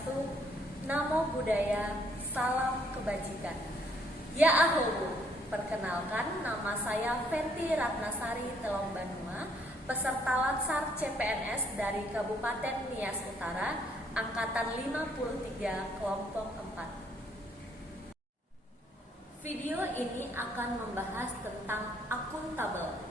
Swastiastu, Namo Buddhaya, Salam Kebajikan. Ya Ahobu, perkenalkan nama saya Fenty Ratnasari Telombanua, peserta Latsar CPNS dari Kabupaten Nias Utara, Angkatan 53, Kelompok 4. Video ini akan membahas tentang akuntabel.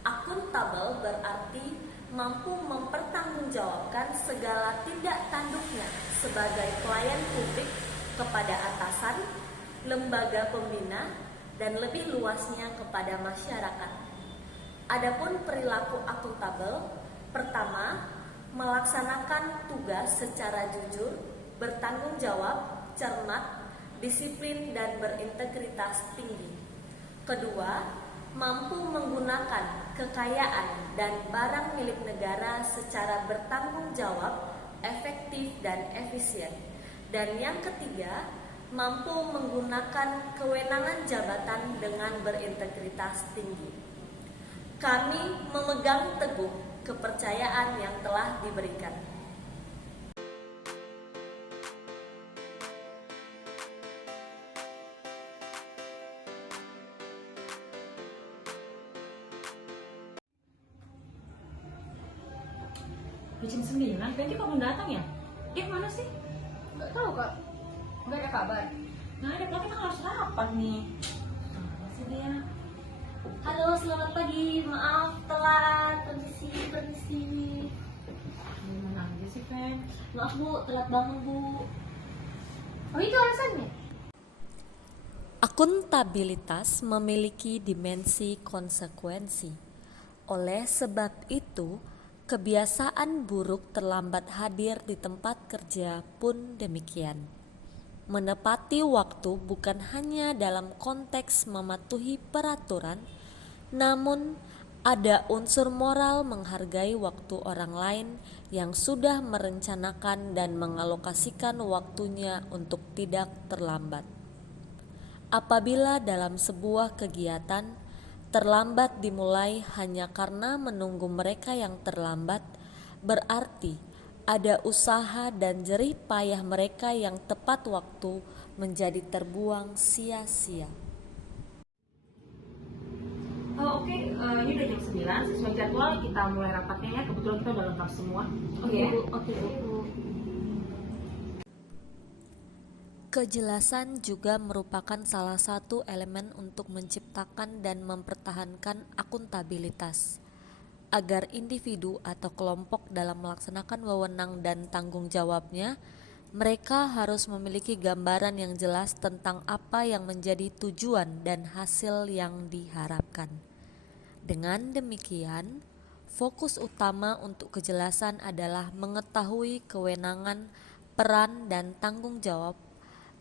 Akuntabel berarti mampu mempertanggungjawabkan segala tindak tanduknya sebagai pelayan publik kepada atasan, lembaga pembina, dan lebih luasnya kepada masyarakat. Adapun perilaku akuntabel, pertama, melaksanakan tugas secara jujur, bertanggung jawab, cermat, disiplin, dan berintegritas tinggi. Kedua, mampu menggunakan kekayaan dan barang milik negara secara bertanggung jawab, efektif, dan efisien. Dan yang ketiga, mampu menggunakan kewenangan jabatan dengan berintegritas tinggi. Kami memegang teguh kepercayaan yang telah diberikan. Jam 9, Fenty kok belum datang ya? Dia mana sih? Gak tahu kak, nggak ada kabar. Nah, ada kita harus rapat nih. Mana sih dia? Halo, selamat pagi. Maaf telat. Permisi. Gimana aja sih, Fen? Maaf Bu, telat bangun Bu. Oh itu alasannya? Akuntabilitas memiliki dimensi konsekuensi. Oleh sebab itu, kebiasaan buruk terlambat hadir di tempat kerja pun demikian. Menepati waktu bukan hanya dalam konteks mematuhi peraturan, namun ada unsur moral menghargai waktu orang lain yang sudah merencanakan dan mengalokasikan waktunya untuk tidak terlambat. Apabila dalam sebuah kegiatan terlambat dimulai hanya karena menunggu mereka yang terlambat, berarti ada usaha dan jerih payah mereka yang tepat waktu menjadi terbuang sia-sia. Oh, oke, ini udah jam 9, sesuai jadwal kita mulai rapatnya ya. Kebetulan kita udah lengkap semua. Oke ya? Oke Bu. Kejelasan juga merupakan salah satu elemen untuk menciptakan dan mempertahankan akuntabilitas. Agar individu atau kelompok dalam melaksanakan wewenang dan tanggung jawabnya, mereka harus memiliki gambaran yang jelas tentang apa yang menjadi tujuan dan hasil yang diharapkan. Dengan demikian, fokus utama untuk kejelasan adalah mengetahui kewenangan, peran, dan tanggung jawab,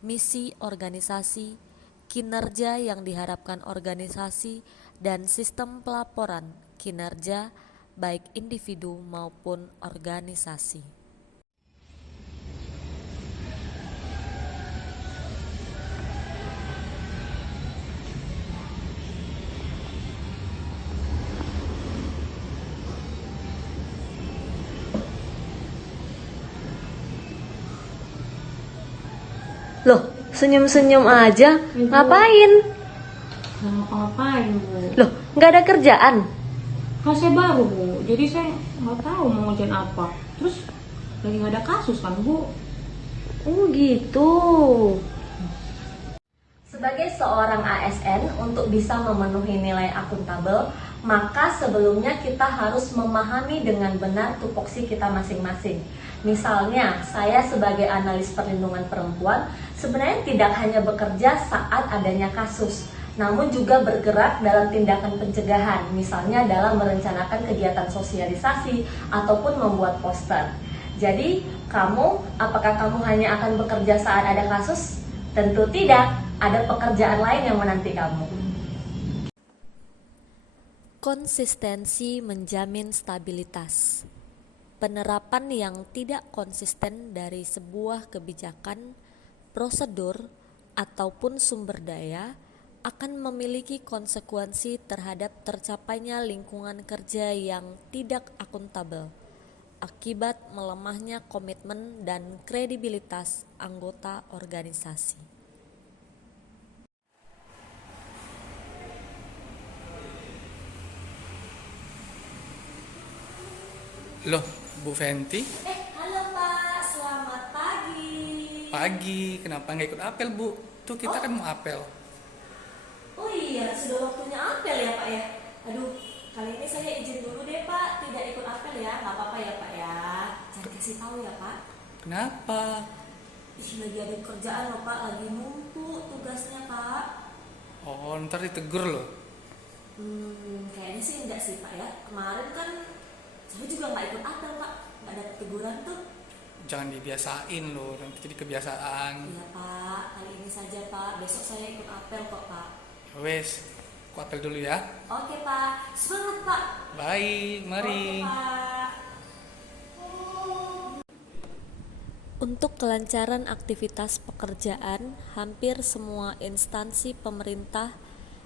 misi organisasi, kinerja yang diharapkan organisasi, dan sistem pelaporan kinerja baik individu maupun organisasi. Loh, senyum-senyum aja, ngapain? Nggak ngapa-ngapain, Bu. Loh, nggak ada kerjaan? Kan saya baru, Bu. Jadi saya nggak tahu mau ngerjain apa. Terus lagi nggak ada kasus kan, Bu? Oh gitu. Sebagai seorang ASN, untuk bisa memenuhi nilai akuntabel, maka sebelumnya kita harus memahami dengan benar tupoksi kita masing-masing. Misalnya, saya sebagai analis perlindungan perempuan sebenarnya tidak hanya bekerja saat adanya kasus, namun juga bergerak dalam tindakan pencegahan, misalnya dalam merencanakan kegiatan sosialisasi ataupun membuat poster. Jadi, apakah kamu hanya akan bekerja saat ada kasus? Tentu tidak, ada pekerjaan lain yang menanti kamu. Konsistensi menjamin stabilitas. Penerapan yang tidak konsisten dari sebuah kebijakan, prosedur, ataupun sumber daya akan memiliki konsekuensi terhadap tercapainya lingkungan kerja yang tidak akuntabel. akibat melemahnya komitmen dan kredibilitas anggota organisasi. Loh, Bu Fenty? Halo Pak, selamat pagi. Pagi, kenapa nggak ikut apel, Bu? Tuh kita kan mau apel. Oh iya, sudah waktunya apel ya Pak ya. Aduh, kali ini saya izin dulu deh Pak, tidak ikut apel ya, nggak apa-apa ya Pak ya. Jangan kasih tahu ya Pak. Kenapa? Ih, lagi ada kerjaan loh Pak, lagi numpuk tugasnya Pak. Oh, ntar ditegur loh. Kayaknya sih enggak sih Pak ya. Kemarin kan saya juga nggak ikut apel Pak, nggak ada teguran tuh. Jangan dibiasain loh, nanti jadi kebiasaan. Iya Pak, kali ini saja Pak, besok saya ikut apel kok Pak. Wes, aku apel dulu ya. Oke Pak, semangat Pak. Baik, mari. Oke Pak. Untuk kelancaran aktivitas pekerjaan, hampir semua instansi pemerintah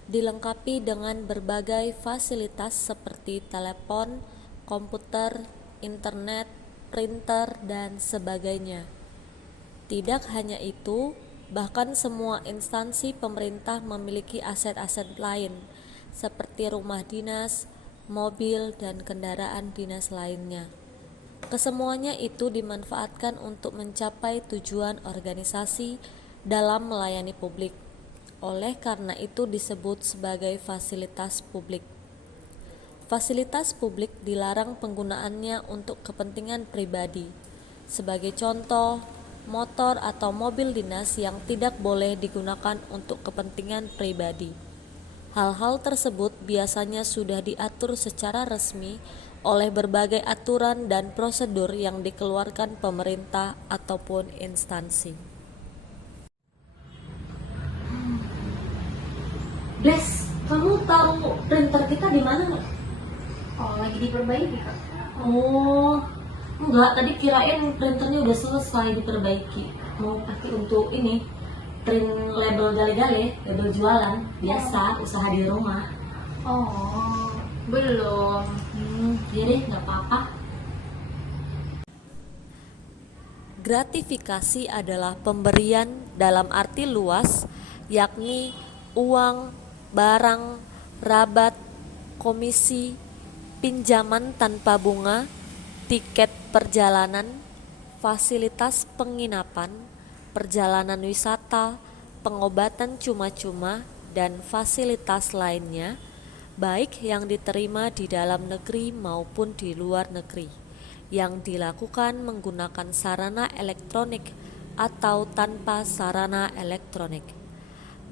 dilengkapi dengan berbagai fasilitas seperti telepon, komputer, internet, printer, dan sebagainya. Tidak hanya itu, bahkan semua instansi pemerintah memiliki aset-aset lain seperti rumah dinas, mobil, dan kendaraan dinas lainnya. Kesemuanya itu dimanfaatkan untuk mencapai tujuan organisasi dalam melayani publik. Oleh karena itu disebut sebagai fasilitas publik. Fasilitas publik dilarang penggunaannya untuk kepentingan pribadi. Sebagai contoh, motor atau mobil dinas yang tidak boleh digunakan untuk kepentingan pribadi. Hal-hal tersebut biasanya sudah diatur secara resmi oleh berbagai aturan dan prosedur yang dikeluarkan pemerintah ataupun instansi. Bless, kamu tahu printer kita di mana nggak? Oh, lagi diperbaiki Kak. Oh, enggak, tadi kirain printernya udah selesai diperbaiki. Mau pakai untuk ini, print label gale-gale, label jualan, biasa, usaha di rumah. Oh, belum. Jadi nggak apa-apa. Gratifikasi adalah pemberian dalam arti luas, yakni uang, barang, rabat, komisi, pinjaman tanpa bunga, tiket perjalanan, fasilitas penginapan, perjalanan wisata, pengobatan cuma-cuma, dan fasilitas lainnya, baik yang diterima di dalam negeri maupun di luar negeri, yang dilakukan menggunakan sarana elektronik atau tanpa sarana elektronik.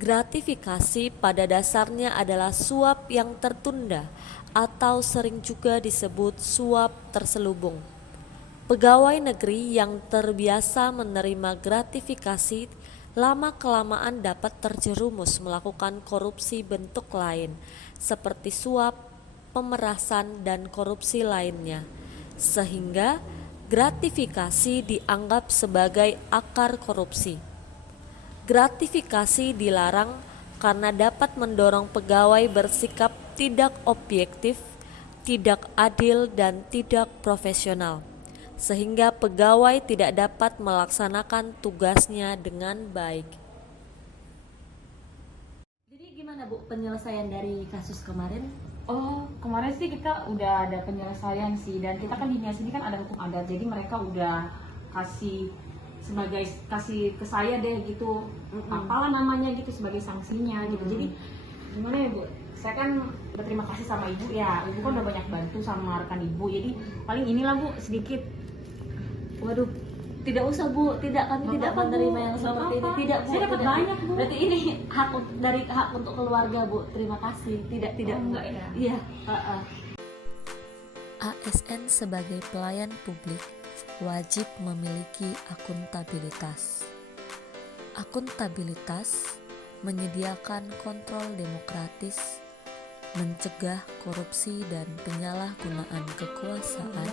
Gratifikasi pada dasarnya adalah suap yang tertunda atau sering juga disebut suap terselubung. Pegawai negeri yang terbiasa menerima gratifikasi lama-kelamaan dapat terjerumus melakukan korupsi bentuk lain seperti suap, pemerasan, dan korupsi lainnya, sehingga gratifikasi dianggap sebagai akar korupsi. Gratifikasi dilarang karena dapat mendorong pegawai bersikap tidak objektif, tidak adil, dan tidak profesional, sehingga pegawai tidak dapat melaksanakan tugasnya dengan baik. Jadi gimana Bu penyelesaian dari kasus kemarin? Oh, kemarin sih kita udah ada penyelesaian sih, dan kita kan di Nias ini kan ada hukum adat, jadi mereka udah kasih ke saya deh gitu, apalah namanya gitu sebagai sanksinya gitu. Jadi gimana ya Bu? Saya kan berterima kasih sama ibu ya, ibu kan udah banyak bantu sama rekan ibu, jadi paling inilah Bu sedikit. Waduh, tidak usah Bu, kami Nggak tidak apa-apa, menerima Bu. yang Nggak seperti ini. apa-apa. Tidak Bu, Saya dapat tidak. banyak, Bu. Berarti ini hak untuk keluarga Bu. Terima kasih. Tidak Oh, Bu. enggak ya? Iya. ASN sebagai pelayan publik wajib memiliki akuntabilitas. Akuntabilitas menyediakan kontrol demokratis, mencegah korupsi dan penyalahgunaan kekuasaan,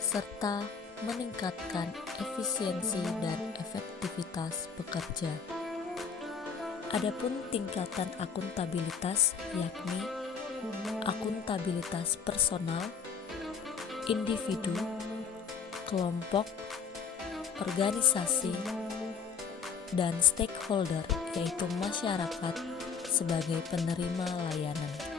serta meningkatkan efisiensi dan efektivitas pekerja. Adapun tingkatan akuntabilitas yakni akuntabilitas personal, individu, kelompok, organisasi, dan stakeholder, yaitu masyarakat sebagai penerima layanan.